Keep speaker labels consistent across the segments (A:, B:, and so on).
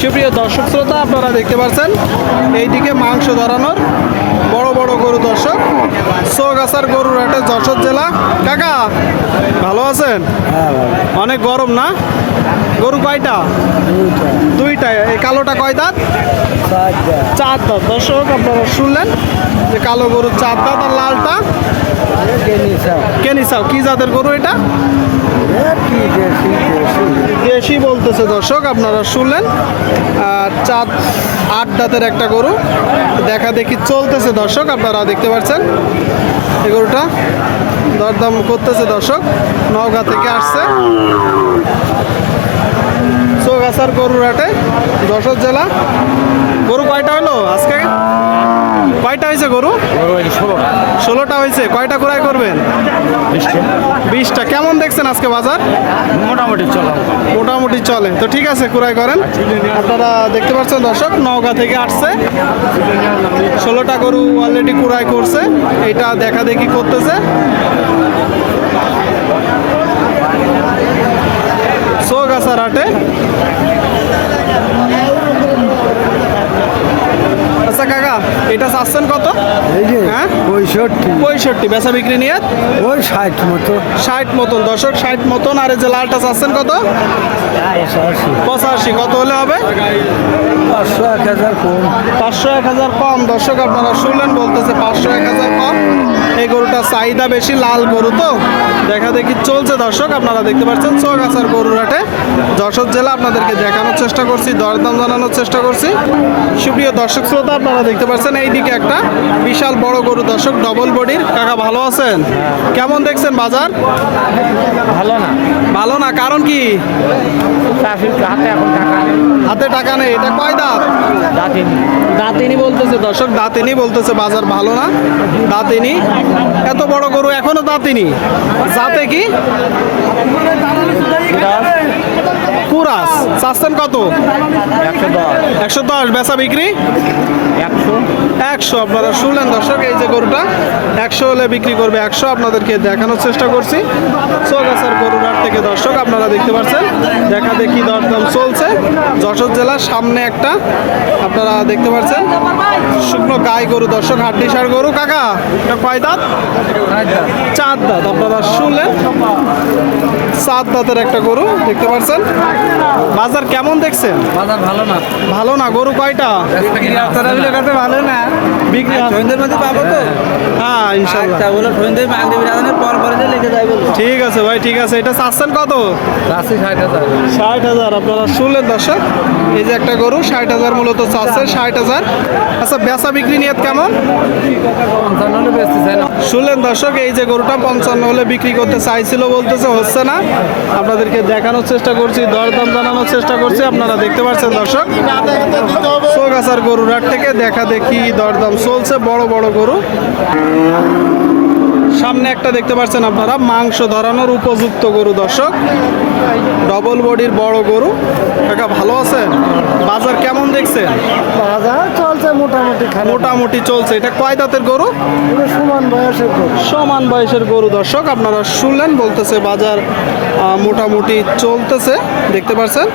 A: সুপ্রিয় দর্শক শ্রোতা আপনারা দেখতে পাচ্ছেন এইদিকে মাংস ধরানোর বড় বড় গরু দর্শক। সোগাছার গরুর হাটে যশোর জেলা। কাকা ভালো আছেন? অনেক গরম না? গরু কয়টা? দুইটা। এই কালোটা কয় দাঁত? চার দাঁত। দর্শক আপনারা শুনলেন যে কালো গরুর চার দাঁত আর লালটা? কেনি চাও। কি জাতের গরু এটা? দেশি বলতেছে দর্শক আপনারা শুনলেন। চাঁদ আট দাঁতের একটা গরু। দেখা দেখি চলতেছে দর্শক আপনারা দেখতে পাচ্ছেন। এই গরুটা দরদাম করতেছে দর্শক নওগাঁ থেকে আসছে। চৌগাছার গরুর হাটে যশোর জেলা। গরু কয়টা হলো আজকে? কয়টা হয়েছে গরু? ষোলোটা হয়েছে কয়টা ক্রয় করবেন? বিশটা। কেমন দেখছেন আজকে বাজার?
B: মোটামুটি চলো।
A: মোটামুটি চলে। তো ঠিক আছে ক্রয় করেন। আপনারা দেখতে পাচ্ছেন দর্শক নওগাঁ থেকে আসছে। ষোলোটা গরু অলরেডি ক্রয় করছে। এটা দেখা দেখি করতেছে। সোগাছার হাটে আচ্ছা কাকা এটা চাচ্ছেন কত?
B: পঁয়ষট্টি।
A: পঁয়ষট্টি বেচা বিক্রি নিয়ে?
B: ওই ষাট মতো।
A: ষাট মতন দশক ষাট মতন। আর এই যে লালটা চাচ্ছেন কত?
B: পঁচাশি
A: কত হলে হবে?
B: পাঁচশো এক হাজার কম।
A: পাঁচশো এক হাজার কম। দর্শক আপনারা শুনলেন বলতেছে পাঁচশো এক হাজার কম। চাহিদা বেশি লাল গরু তো? দেখা দেখি চলছে দর্শক আপনারা দেখতে পাচ্ছেন চৌগাছার গরুর হাটে যশোর জেলা আপনাদেরকে দেখানোর চেষ্টা করছি দরদাম জানানোর চেষ্টা করছি। সুপ্রিয় দর্শক শ্রোতা আপনারা দেখতে পাচ্ছেন এইদিকে একটা বিশাল বড় গরু দর্শক ডবল বডির কাকা ভালো আছেন? কেমন দেখছেন বাজার?
B: ভালো না।
A: ভালো না কারণ কি?
B: হাতে টাকা নেই।
A: হাতে টাকা নেই এটা কয় দাঁত?
B: দাঁতিন
A: বলতেছে দর্শক। দাঁতিনি বলতেছে বাজার ভালো না। দাঁতিনি। এত বড় গরু এখনও দাঁতিনি। যাতে কি? কুরাস চাচ্ছেন কত?
B: একশো দশ।
A: বেচা বিক্রি?
B: একশো।
A: আপনারা শুনলেন দর্শক এই যে গরুটা একশো হলে বিক্রি করবে একশো। আপনাদেরকে দেখানোর চেষ্টা করছি। চৌগাছার গরুর হাট থেকে দর্শক আপনারা দেখতে পাচ্ছেন দেখা দেখি দরদাম চলছে। যশোর জেলার সামনে একটা আপনারা দেখতে পাচ্ছেন শুকনো গাই গরু দর্শক হাড্ডি সার গরু। কাকা এটা কয় দাঁত? চার দাঁত। আপনারা শুনলেন সাত দাঁতের একটা গরু দেখতে পাচ্ছেন? বাজার কেমন দেখছেন?
B: বাজার ভালো না।
A: ভালো না গরু কয়টা?
B: ভালো না
A: বিক্রি
B: সন্ধ্যের মধ্যে পাবো তো। রাজানের পর পরে যে যাই বলো
A: ঠিক আছে ভাই ঠিক আছে। এটা চাচ্ছেন কত?
B: ষাট হাজার।
A: ষাট হাজার। আপনারা শুনলেন দর্শক এই যে একটা গরু ষাট হাজার মূলত চাচ্ছে ষাট হাজার। আচ্ছা বেচা বিক্রি নিয়ত কেমন? শুনলেন দর্শক এই যে গরুটা পঞ্চান্ন হলে বিক্রি করতে চাইছিল বলতেছে হচ্ছে না। আপনাদেরকে দেখানোর চেষ্টা করছি দরদাম জানানোর চেষ্টা করছি আপনারা দেখতে পাচ্ছেন দর্শক। সোগাছার গরুর হাট থেকে দেখা দেখি দরদাম চলছে বড় বড় গরু। সামনে একটা দেখতে পাচ্ছেন আপনারা মাংস ধরানোর উপযুক্ত গরু দর্শক। ডবল বডির বড় গরু। কাকা ভালো আছেন? বাজার কেমন দেখছেন?
B: বাজার চলছে মোটামুটি
A: মোটামুটি চলছে। এটা কয় দাঁতের গরু?
B: সমান বয়সের
A: সমান বয়সের গরু দর্শক আপনারা শুনলেন বলতেছে বাজার মোটামুটি চলতেছে দেখতে পাচ্ছেন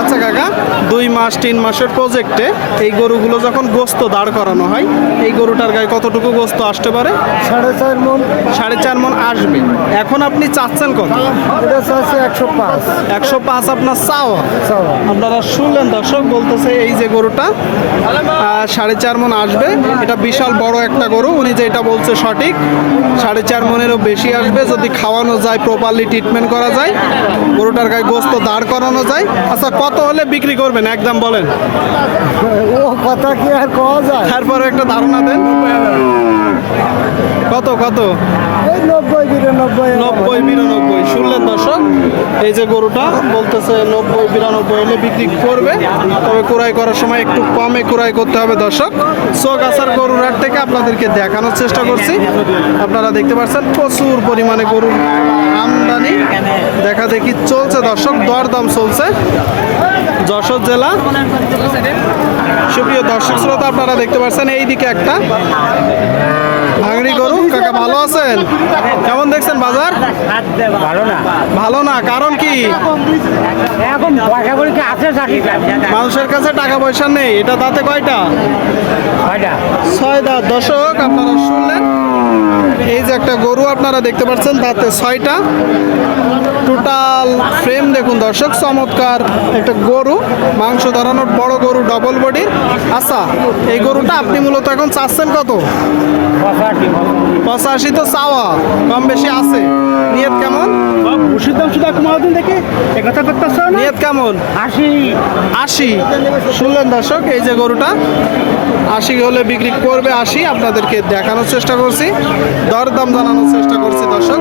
A: আচ্ছা কাকা দুই মাস তিন মাসের প্রজেক্টে এই গরুগুলো যখন গোস্ত দাঁড় করানো হয় এই গরুটার গায়ে কতটুকু গোস্ত আসতে পারে?
B: সাড়ে চার মন
A: সাড়ে চার মন আসবে। এখন আপনি চাচ্ছেন কত?
B: এটা চাচ্ছে একশো পাঁচ।
A: একশো পাঁচ আপনার চাও আপনারা শুনলেন দর্শক বলতেছে এই যে গরুটা সাড়ে চার মন আসবে। এটা বিশাল বড় একটা গরু উনি যেটা বলছে সঠিক। সাড়ে চার মনেরও বেশি আসবে যদি খাওয়ানো যায় প্রপারলি ট্রিটমেন্ট করা যায় গরুটার গায়ে গোস্ত দাঁড় করানো যায়। আচ্ছা কত হলে বিক্রি করবেন একদম বলেন।
B: ও কথা কি আর কওয়া যায়?
A: তারপরে একটা ধারণা দেন। কত কত?
B: এই নব্বই বিরানব্বই
A: নব্বই বিরানব্বই। এই যে গরুটা বলতেছে নব্বই, বিরানব্বই হলে বিক্রি করবে। তবে ক্রয় করার সময় একটু কমে ক্রয় করতে হবে দর্শক। চোগাছার গরুর হাট থেকে আপনাদেরকে দেখানোর চেষ্টা করছি। আপনারা দেখতে পাচ্ছেন প্রচুর পরিমাণে গরুর আমদানি। দেখা দেখি চলছে দর্শক, দরদাম চলছে। যশোর জেলা দর্শক শ্রোতা আপনারা দেখতে পাচ্ছেন এই দিকে একটা ভাঙড়ি গরু। কাকা ভালো আছেন? কেমন দেখছেন বাজার?
C: ভালো না।
A: ভালো না কারণ কি?
C: এখন পয়সা কি আছে
A: মানুষের কাছে টাকা পয়সা নেই এটা তাতে কয়টা?
C: কয়টা?
A: ছয় দাঁত দশক আপনারা শুনলেন এই যে একটা গরু আপনারা দেখতে পাচ্ছেন তাতে ছয়টা। টোটাল ফ্রেম দেখুন দর্শক চমৎকার একটা গরু। মাংস ধরানোর বড় গরু ডবল বডি আচ্ছা এই গরুটা আপনি মূলত এখন চাচ্ছেন কত?
C: পঁচাশি।
A: পঁচাশি তো চাওয়া কম বেশি আছে। নিয়ত কেমন?
C: দাম শুধু কমাদিন দেখে? একথা করতেছ
A: নিয়ত কেমন?
C: আশি।
A: আশি। শুনলেন দর্শক এই যে গরুটা আশি হলে বিক্রি করবে আশি। আপনাদেরকে দেখানোর চেষ্টা করছি দরদাম জানানোর চেষ্টা করছি দর্শক।